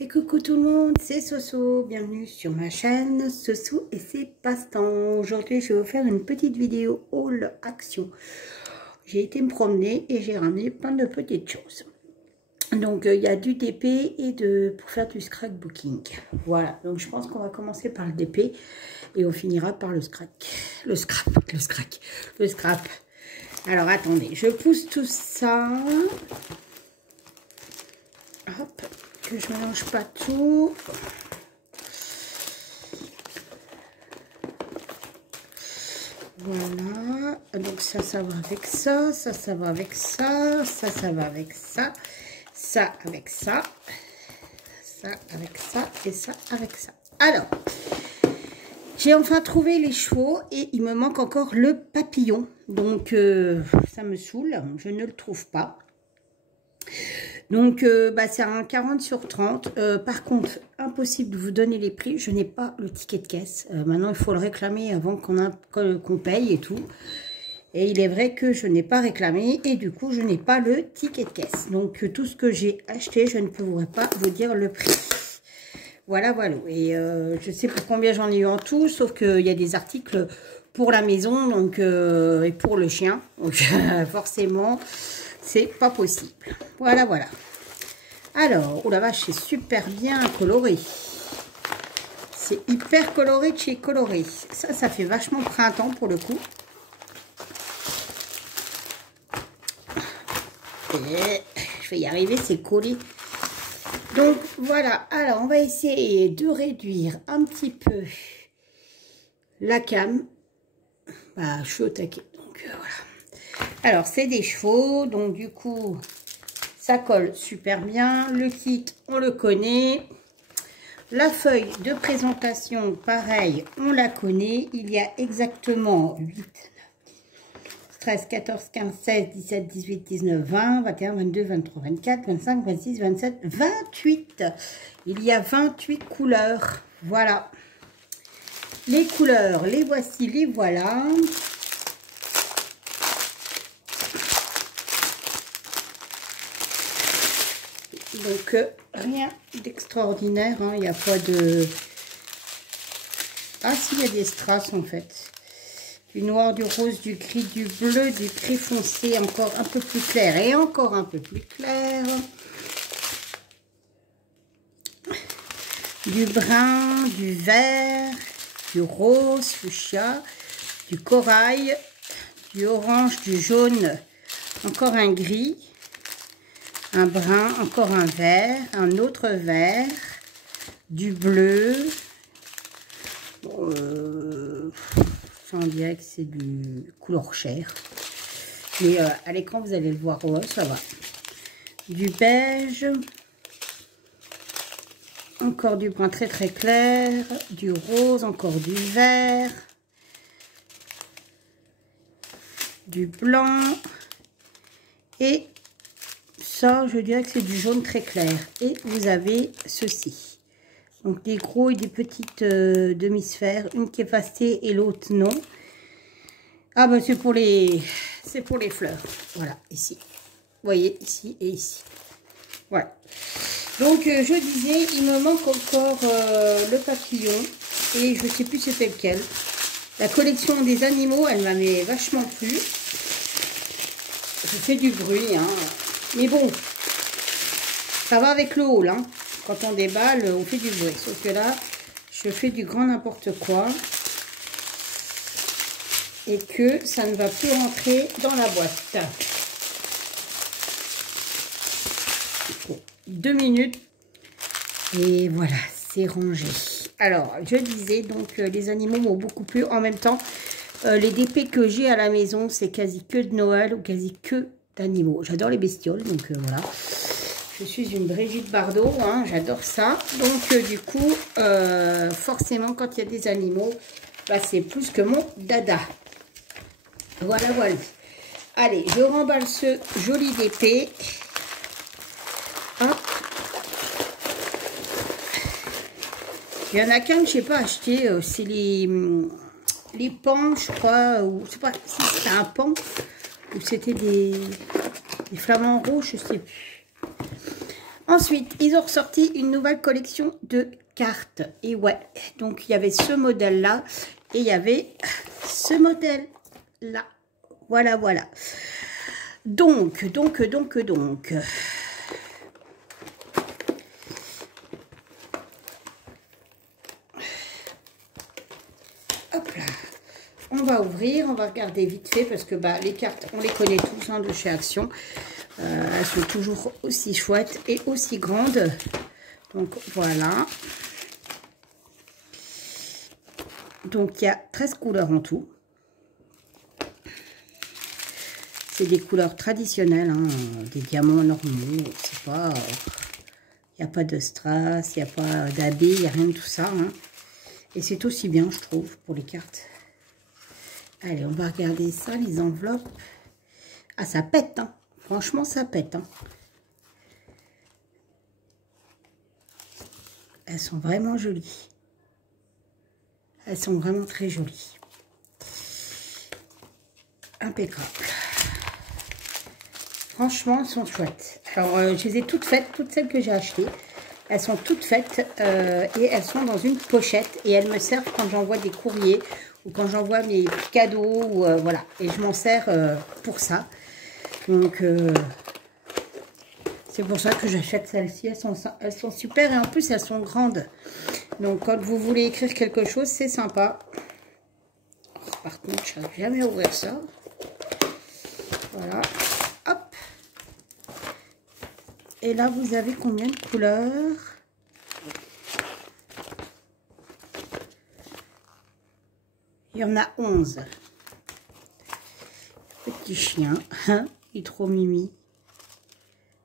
Et coucou tout le monde, c'est Soso, bienvenue sur ma chaîne Soso et ses passe-temps. Aujourd'hui je vais vous faire une petite vidéo haul action. J'ai été me promener et j'ai ramené plein de petites choses. Donc il y a du DP et pour faire du scrapbooking. Voilà, donc je pense qu'on va commencer par le DP et on finira par le scrap. Alors attendez, je pousse tout ça. Hop. Que je mélange pas tout. Voilà. Donc ça va avec ça. Ça va avec ça. Ça va avec ça. Ça avec ça. Ça avec ça. Et ça avec ça. Alors, j'ai enfin trouvé les chevaux et il me manque encore le papillon. Donc, ça me saoule. Je ne le trouve pas. Donc, c'est un 40 sur 30. Par contre, impossible de vous donner les prix. Je n'ai pas le ticket de caisse. Maintenant, il faut le réclamer avant qu'on paye et tout. Et il est vrai que je n'ai pas réclamé. Et du coup, je n'ai pas le ticket de caisse. Donc, tout ce que j'ai acheté, je ne pourrai pas vous dire le prix. Voilà, voilà. Et je sais pour combien j'en ai eu en tout. Sauf qu'il y a des articles pour la maison donc, et pour le chien. Donc, forcément... c'est pas possible. Voilà, voilà. Alors, oh la vache, c'est super bien coloré. C'est hyper coloré de chez Coloré. Ça fait vachement printemps pour le coup. Et je vais y arriver, c'est collé. Donc, voilà. Alors, on va essayer de réduire un petit peu la came. Bah, je suis au taquet. Donc, voilà. Alors, c'est des chevaux, donc du coup, ça colle super bien. Le kit, on le connaît. La feuille de présentation, pareil, on la connaît. Il y a exactement 8, 13, 14, 15, 16, 17, 18, 19, 20, 21, 22, 23, 24, 25, 26, 27, 28. Il y a 28 couleurs. Voilà. Les couleurs, les voici, les voilà. Donc, rien d'extraordinaire, hein. Il n'y a pas de... Ah, si, il y a des strass, en fait. Du noir, du rose, du gris, du bleu, du gris foncé, encore un peu plus clair et encore un peu plus clair. Du brun, du vert, du rose, fuchsia, du corail, du orange, du jaune, encore un gris. Un brun, encore un vert, un autre vert, du bleu. Ça, on dirait que c'est du couleur chair. Mais à l'écran, vous allez le voir, ouais, ça va. Du beige. Encore du brun très très clair. Du rose, encore du vert. Du blanc. Et... ça, je dirais que c'est du jaune très clair. Et vous avez ceci. Donc, des gros et des petites demi-sphères. Une qui est effacée et l'autre non. Ah, ben, c'est pour les fleurs. Voilà, ici. Vous voyez, ici et ici. Voilà. Donc, je disais, il me manque encore le papillon. Et je ne sais plus c'était lequel. La collection des animaux, elle m'avait vachement plu. Je fais du bruit, hein. Mais bon, ça va avec le haul, hein. Quand on déballe, on fait du bruit. Sauf que là, je fais du grand n'importe quoi. Et que ça ne va plus rentrer dans la boîte. 2 minutes. Et voilà, c'est rangé. Alors, je disais, donc, les animaux m'ont beaucoup plu. En même temps, les DP que j'ai à la maison, c'est quasi que de Noël ou quasi que d'animaux. J'adore les bestioles, donc voilà. Je suis une Brigitte Bardot, hein, j'adore ça. Donc du coup, forcément, quand il y a des animaux, bah, c'est plus que mon dada. Voilà, voilà. Allez, je remballe ce joli DP. Hop. Il y en a qu'un que je n'ai pas acheté, c'est les pans, je crois, ou je sais pas si c'était un pan ou c'était des flamants rouges, je sais plus. Ensuite, ils ont ressorti une nouvelle collection de cartes. Et ouais, donc il y avait ce modèle-là et il y avait ce modèle-là. Voilà, voilà. Donc. Hop là. On va ouvrir, on va regarder vite fait parce que bah, les cartes, on les connaît tous hein, de chez Action. Elles sont toujours aussi chouettes et aussi grandes. Donc voilà. Donc il y a 13 couleurs en tout. C'est des couleurs traditionnelles, hein, des diamants normaux. C'est pas, il n'y a pas de strass, il n'y a pas d'abbé, il n'y a rien de tout ça. Hein. Et c'est aussi bien, je trouve, pour les cartes. Allez, on va regarder ça, les enveloppes. Ah, ça pète, hein. Franchement, ça pète. Hein. Elles sont vraiment jolies. Elles sont vraiment très jolies. Impeccable. Franchement, elles sont chouettes. Alors, je les ai toutes faites, toutes celles que j'ai achetées. Elles sont toutes faites et elles sont dans une pochette. Et elles me servent quand j'envoie des courriers ou quand j'envoie mes cadeaux. Ou, voilà. Et je m'en sers pour ça. Donc, c'est pour ça que j'achète celles-ci. Elles sont super et en plus, elles sont grandes. Donc, quand vous voulez écrire quelque chose, c'est sympa. Par contre, je n'arrive jamais à ouvrir ça. Voilà. Hop. Et là, vous avez combien de couleurs? Il y en a 11. Petit chien. Il est trop mimi.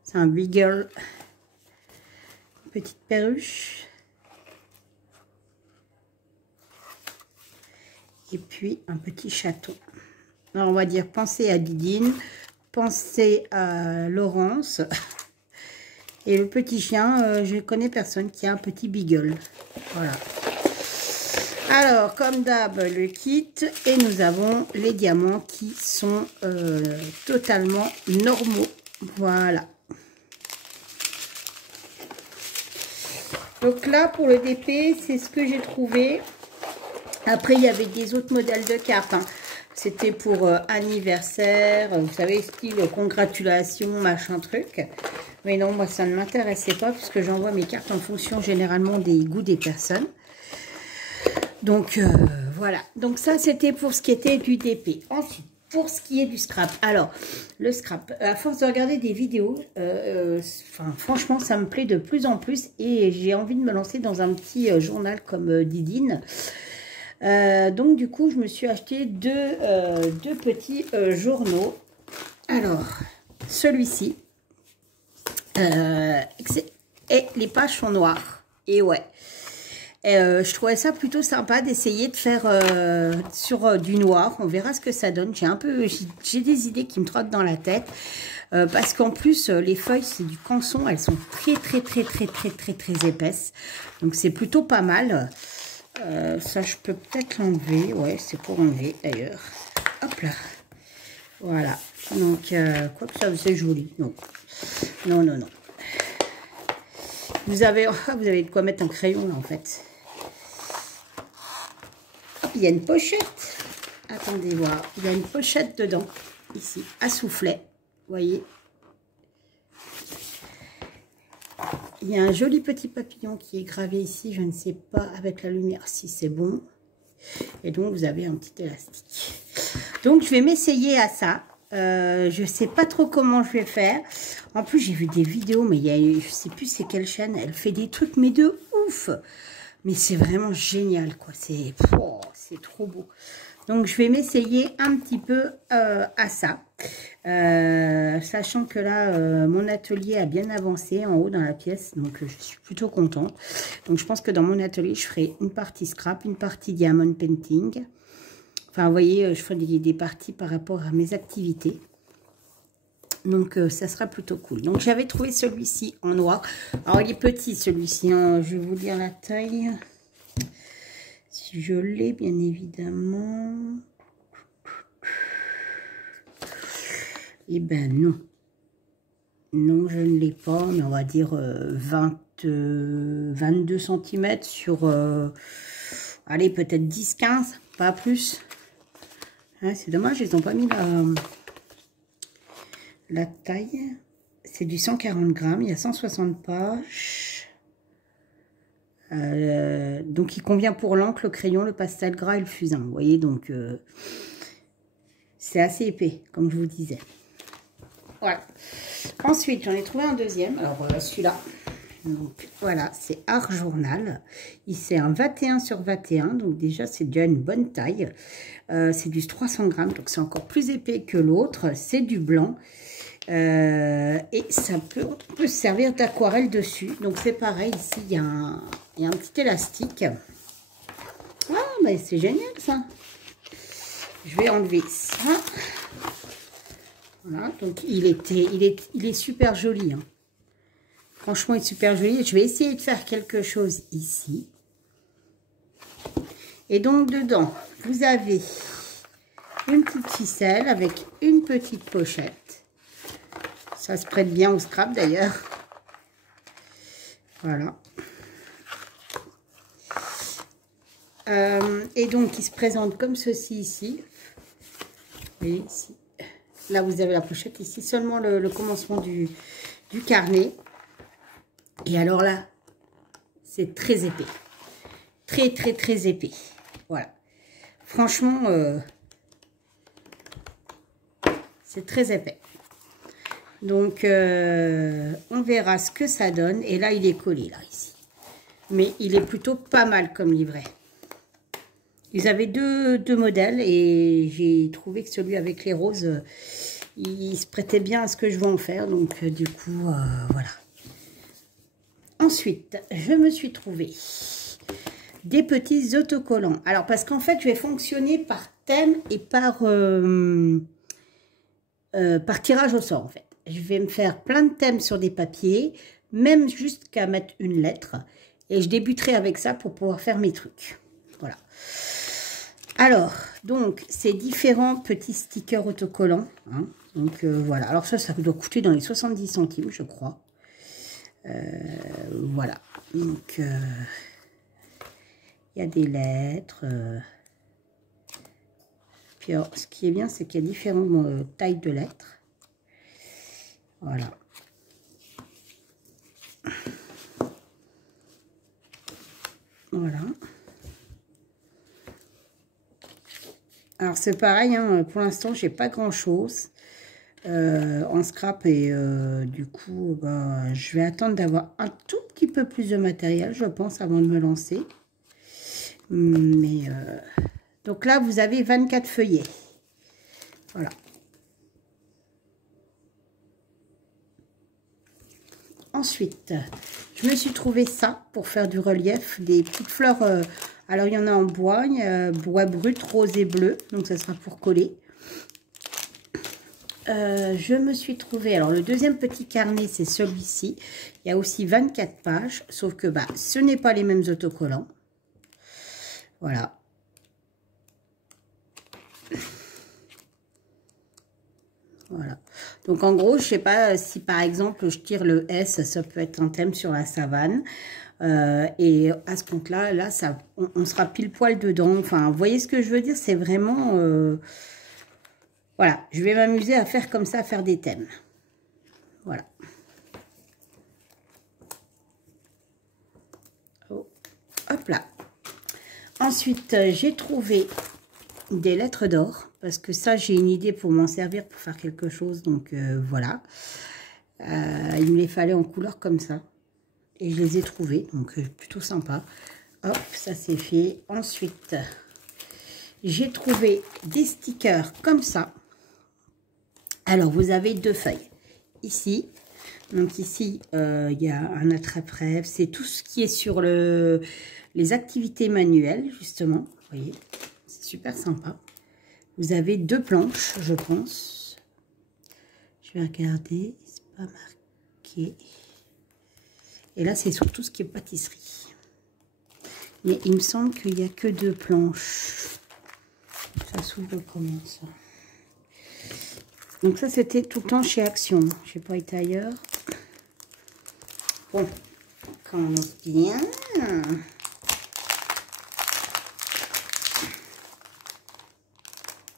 C'est un beagle. Petite perruche. Et puis un petit chaton. Alors on va dire pensez à Didine, pensez à Laurence. Et le petit chien, je ne connais personne qui a un petit beagle. Voilà. Alors comme d'hab, le kit. Et nous avons les diamants qui sont totalement normaux. Voilà. Donc là pour le DP, c'est ce que j'ai trouvé. Après, il y avait des autres modèles de cartes. Hein. C'était pour anniversaire, vous savez, style congratulations, machin truc. Mais non, moi, ça ne m'intéressait pas puisque j'envoie mes cartes en fonction généralement des goûts des personnes. Donc, voilà. Donc, ça, c'était pour ce qui était du DP. Ensuite, pour ce qui est du scrap. Alors, le scrap, à force de regarder des vidéos, franchement, ça me plaît de plus en plus. Et j'ai envie de me lancer dans un petit journal comme Didine. Donc du coup je me suis acheté deux petits journaux. Alors celui-ci et les pages sont noires et ouais je trouvais ça plutôt sympa d'essayer de faire sur du noir. On verra ce que ça donne. J'ai des idées qui me trottent dans la tête parce qu'en plus les feuilles c'est du canson, elles sont très épaisses, donc c'est plutôt pas mal. Ça, je peux peut-être l'enlever. Ouais, c'est pour enlever d'ailleurs. Hop là. Voilà. Donc, quoi que ça, c'est joli. Non. Non. Vous avez de quoi mettre un crayon, là, en fait. Hop, il y a une pochette. Attendez, voir. Il y a une pochette dedans. Ici, à soufflet. Vous voyez. Il y a un joli petit papillon qui est gravé ici. Je ne sais pas avec la lumière si c'est bon. Et donc, vous avez un petit élastique. Donc, je vais m'essayer à ça. Je ne sais pas trop comment je vais faire. En plus, j'ai vu des vidéos, mais je ne sais plus c'est quelle chaîne. Elle fait des trucs, mais de ouf. Mais c'est vraiment génial, quoi. C'est trop beau. Donc, je vais m'essayer un petit peu à ça. Sachant que là, mon atelier a bien avancé en haut dans la pièce. Donc, je suis plutôt contente. Donc, je pense que dans mon atelier, je ferai une partie scrap, une partie diamond painting. Enfin, vous voyez, je ferai des parties par rapport à mes activités. Donc, ça sera plutôt cool. Donc, j'avais trouvé celui-ci en noir. Alors, il est petit, celui-ci. Hein. Je vais vous dire la taille. Si je l'ai, bien évidemment. Eh ben, non. Non, je ne l'ai pas, mais on va dire 22 cm sur, allez, peut-être 10-15, pas plus. Hein, c'est dommage, ils n'ont pas mis la taille. C'est du 140 grammes, il y a 160 pages. Donc, il convient pour l'encre, le crayon, le pastel gras et le fusain. Vous voyez, donc, c'est assez épais, comme je vous disais. Voilà. Ensuite, j'en ai trouvé un deuxième. Alors, celui-là. Donc, voilà, c'est Art Journal. C'est un 21 sur 21. Donc, déjà, c'est déjà une bonne taille. C'est du 300 grammes. Donc, c'est encore plus épais que l'autre. C'est du blanc. Et ça peut servir d'aquarelle dessus. Donc, c'est pareil. Ici, il y a un petit élastique. Ah, mais c'est génial, ça. Je vais enlever ça. Voilà, donc il est super joli. Hein. Franchement, il est super joli. Je vais essayer de faire quelque chose ici. Et donc, dedans, vous avez une petite ficelle avec une petite pochette. Ça se prête bien au scrap, d'ailleurs. Voilà. Et donc, il se présente comme ceci ici. Vous voyez ici. Là, vous avez la pochette. Ici, seulement le commencement du carnet. Et alors là, c'est très épais. Très, très, très épais. Voilà. Franchement, c'est très épais. Donc, on verra ce que ça donne. Et là, il est collé, là, ici. Mais il est plutôt pas mal comme livret. Ils avaient deux modèles et j'ai trouvé que celui avec les roses, il se prêtait bien à ce que je veux en faire. Donc, du coup, voilà. Ensuite, je me suis trouvé des petits autocollants. Alors, parce qu'en fait, je vais fonctionner par thème et par tirage au sort, en fait. Je vais me faire plein de thèmes sur des papiers, même jusqu'à mettre une lettre. Et je débuterai avec ça pour pouvoir faire mes trucs. Voilà. Alors, donc, c'est différents petits stickers autocollants. Hein. Donc, voilà. Alors, ça doit coûter dans les 70 centimes, je crois. Voilà. Donc, il y a des lettres. Puis, alors, ce qui est bien, c'est qu'il y a différentes tailles de lettres. Voilà. Voilà. Alors, c'est pareil, hein, pour l'instant, j'ai pas grand-chose en scrap. Et du coup, bah, je vais attendre d'avoir un tout petit peu plus de matériel, je pense, avant de me lancer. Mais, donc là, vous avez 24 feuillets. Voilà. Ensuite, je me suis trouvé ça pour faire du relief, des petites fleurs. Alors, il y en a en bois, bois brut, rose et bleu. Donc, ça sera pour coller. Je me suis trouvé, alors le deuxième petit carnet, c'est celui-ci. Il y a aussi 24 pages, sauf que bah, ce n'est pas les mêmes autocollants. Voilà. Voilà. Donc, en gros, je sais pas si, par exemple, je tire le S, ça peut être un thème sur la savane. Et à ce compte-là, là, ça, on sera pile poil dedans. Enfin, vous voyez ce que je veux dire? C'est vraiment... voilà, je vais m'amuser à faire comme ça, à faire des thèmes. Voilà. Oh, hop là. Ensuite, j'ai trouvé des lettres d'or. Parce que ça, j'ai une idée pour m'en servir, pour faire quelque chose. Donc, voilà. Il me les fallait en couleur comme ça. Et je les ai trouvées. Donc, plutôt sympa. Hop, ça c'est fait. Ensuite, j'ai trouvé des stickers comme ça. Alors, vous avez deux feuilles. Ici. Donc, ici, il y a un attrape-rêve. C'est tout ce qui est sur les activités manuelles, justement. Vous voyez, c'est super sympa. Vous avez deux planches, je pense. Je vais regarder. C'est pas marqué. Et là, c'est surtout ce qui est pâtisserie. Mais il me semble qu'il n'y a que deux planches. Ça s'ouvre comment ça? Donc ça, c'était tout le temps chez Action. Je n'ai pas été ailleurs. Bon, commence bien.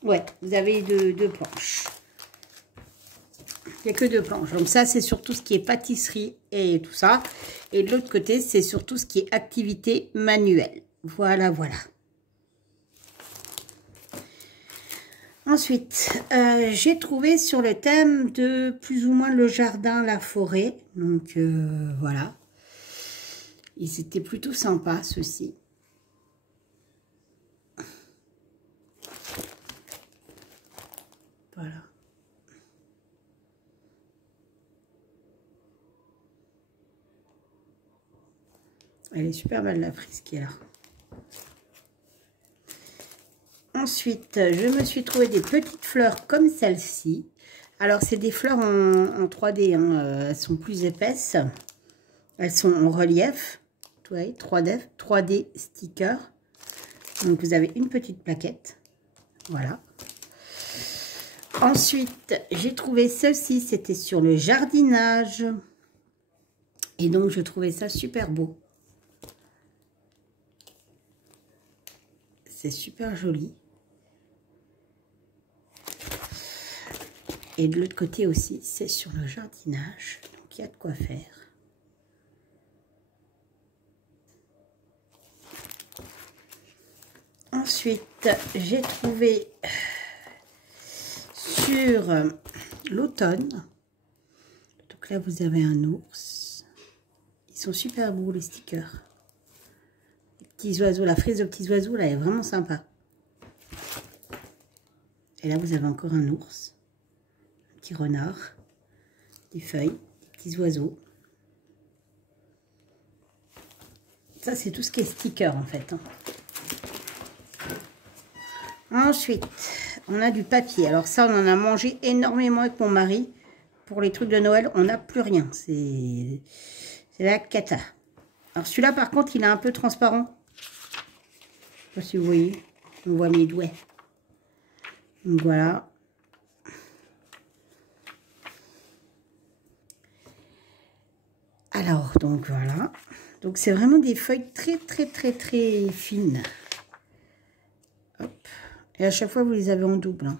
Ouais, vous avez deux planches. Il n'y a que 2 planches. Donc ça, c'est surtout ce qui est pâtisserie et tout ça. Et de l'autre côté, c'est surtout ce qui est activité manuelle. Voilà, voilà. Ensuite, j'ai trouvé sur le thème de plus ou moins le jardin, la forêt. Donc, voilà. Ils étaient plutôt sympas, ceux-ci. Voilà. Elle est super belle, la frise qui est là. Ensuite, je me suis trouvé des petites fleurs comme celle-ci. Alors, c'est des fleurs en 3D. Hein. Elles sont plus épaisses. Elles sont en relief. Vous voyez, 3D sticker. Donc, vous avez une petite plaquette. Voilà. Ensuite, j'ai trouvé ceci. C'était sur le jardinage. Et donc, je trouvais ça super beau. C'est super joli. Et de l'autre côté aussi, c'est sur le jardinage. Donc, il y a de quoi faire. Ensuite, j'ai trouvé sur l'automne. Donc là, vous avez un ours. Ils sont super beaux, les stickers. Les petits oiseaux, la frise aux petits oiseaux, là, elle est vraiment sympa. Et là, vous avez encore un ours. Petit renard, des feuilles, des petits oiseaux. Ça, c'est tout ce qui est sticker, en fait. Hein. Ensuite, on a du papier. Alors ça, on en a mangé énormément avec mon mari. Pour les trucs de Noël, on n'a plus rien. C'est la cata. Alors celui-là, par contre, il est un peu transparent. Je sais pas si vous voyez. On voit mes doigts. Donc voilà. Alors, donc voilà. Donc c'est vraiment des feuilles très fines. Hop. Et à chaque fois, vous les avez en double. Hein.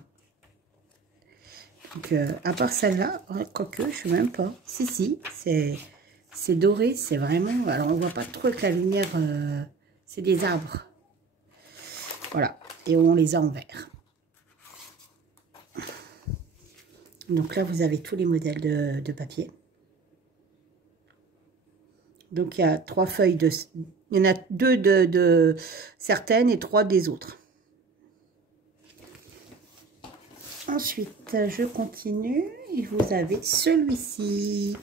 Donc, à part celle-là, quoique, je ne sais même pas. Si, c'est doré, c'est vraiment... Alors, on ne voit pas trop avec la lumière, c'est des arbres. Voilà. Et on les a en vert. Donc là, vous avez tous les modèles de papier. Donc, il y a 3 feuilles de... Il y en a 2 de certaines et 3 des autres. Ensuite, je continue et vous avez celui-ci.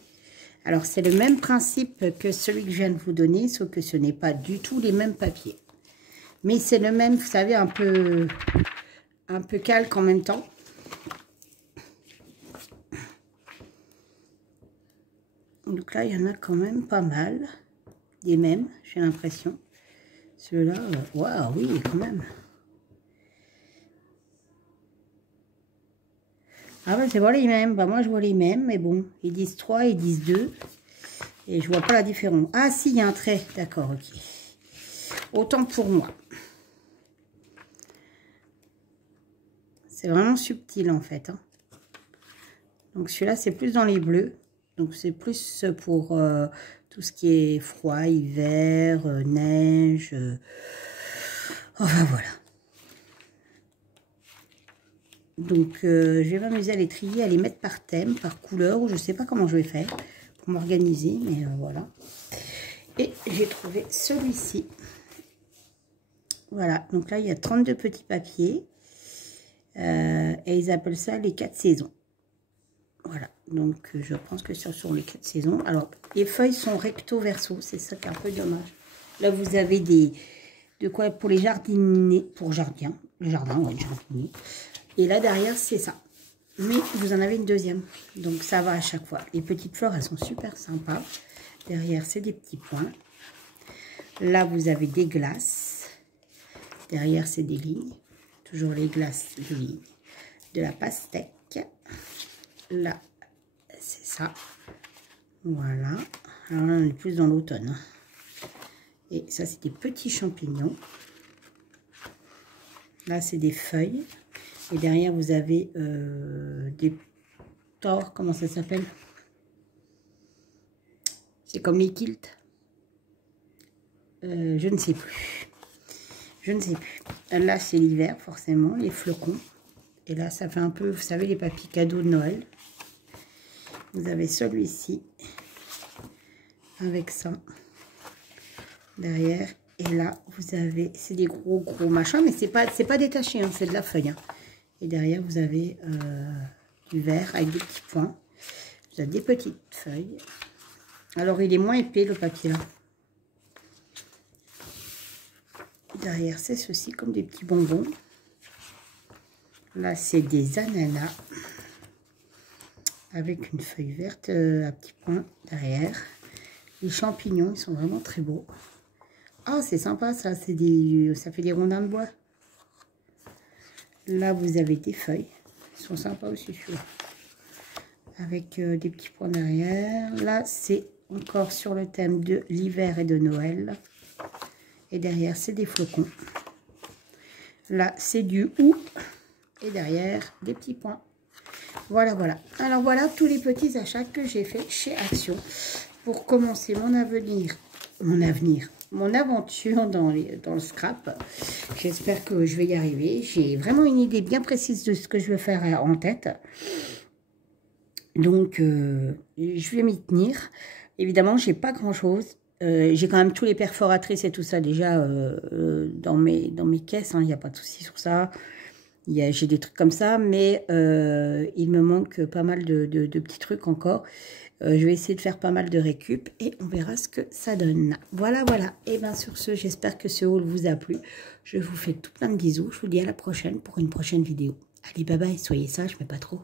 Alors, c'est le même principe que celui que je viens de vous donner, sauf que ce n'est pas du tout les mêmes papiers. Mais c'est le même, vous savez, un peu calque en même temps. Donc là, il y en a quand même pas mal. Des mêmes, j'ai l'impression. Ceux-là, waouh, oui, quand même. Ah ouais, c'est pas les mêmes. Bah, moi, je vois les mêmes, mais bon, ils disent 3, ils disent 2. Et je vois pas la différence. Ah, si, il y a un trait. D'accord, ok. Autant pour moi. C'est vraiment subtil, en fait. Hein. Donc, celui-là, c'est plus dans les bleus. Donc, c'est plus pour tout ce qui est froid, hiver, neige. Enfin, voilà. Donc, je vais m'amuser à les trier, à les mettre par thème, par couleur, ou je ne sais pas comment je vais faire pour m'organiser, mais voilà. Et j'ai trouvé celui-ci. Voilà, donc là, il y a 32 petits papiers. Et ils appellent ça les 4 saisons. Voilà, donc je pense que ce sont les 4 saisons. Alors, les feuilles sont recto verso, c'est ça qui est un peu dommage. Là, vous avez de quoi pour les jardiniers, le jardin, ouais, jardinier. Et là, derrière, c'est ça. Mais vous en avez une deuxième. Donc, ça va à chaque fois. Les petites fleurs, elles sont super sympas. Derrière, c'est des petits points. Là, vous avez des glaces. Derrière, c'est des lignes. Toujours les glaces, les lignes. De la pastèque. Là, c'est ça. Voilà. Alors là, on est plus dans l'automne. Hein. Et ça, c'est des petits champignons. Là, c'est des feuilles. Et derrière, vous avez des tors. Comment ça s'appelle? C'est comme les kilts. Je ne sais plus. Je ne sais plus. Là, c'est l'hiver, forcément. Les flocons. Et là, ça fait un peu, vous savez, les papis cadeaux de Noël. Vous avez celui-ci. Avec ça. Derrière. Et là, vous avez, c'est des gros machins, mais c'est pas détaché, hein, c'est de la feuille. Hein. Et derrière, vous avez du vert avec des petits points. Vous avez des petites feuilles. Alors, il est moins épais, le papier, là. Derrière, c'est ceci, comme des petits bonbons. Là, c'est des ananas. Avec une feuille verte à petits points derrière. Les champignons, ils sont vraiment très beaux. Ah, c'est sympa ça, ça fait des rondins de bois. Là, vous avez des feuilles. Ils sont sympas aussi, celui-là. Avec des petits points derrière. Là, c'est encore sur le thème de l'hiver et de Noël. Et derrière, c'est des flocons. Là, c'est du hou. Et derrière, des petits points. Voilà, voilà. Alors, voilà tous les petits achats que j'ai fait chez Action. Pour commencer mon aventure dans le scrap. J'espère que je vais y arriver. J'ai vraiment une idée bien précise de ce que je veux faire en tête. Donc, je vais m'y tenir. Évidemment, j'ai pas grand-chose. J'ai quand même tous les perforatrices et tout ça déjà dans mes caisses. Il n'y a pas de souci sur ça. J'ai des trucs comme ça, mais il me manque pas mal de petits trucs encore. Je vais essayer de faire pas mal de récup et on verra ce que ça donne. Voilà, voilà. Et bien sur ce, j'espère que ce haul vous a plu. Je vous fais tout plein de bisous. Je vous dis à la prochaine pour une prochaine vidéo. Allez, bye bye. Soyez sages, mais pas trop.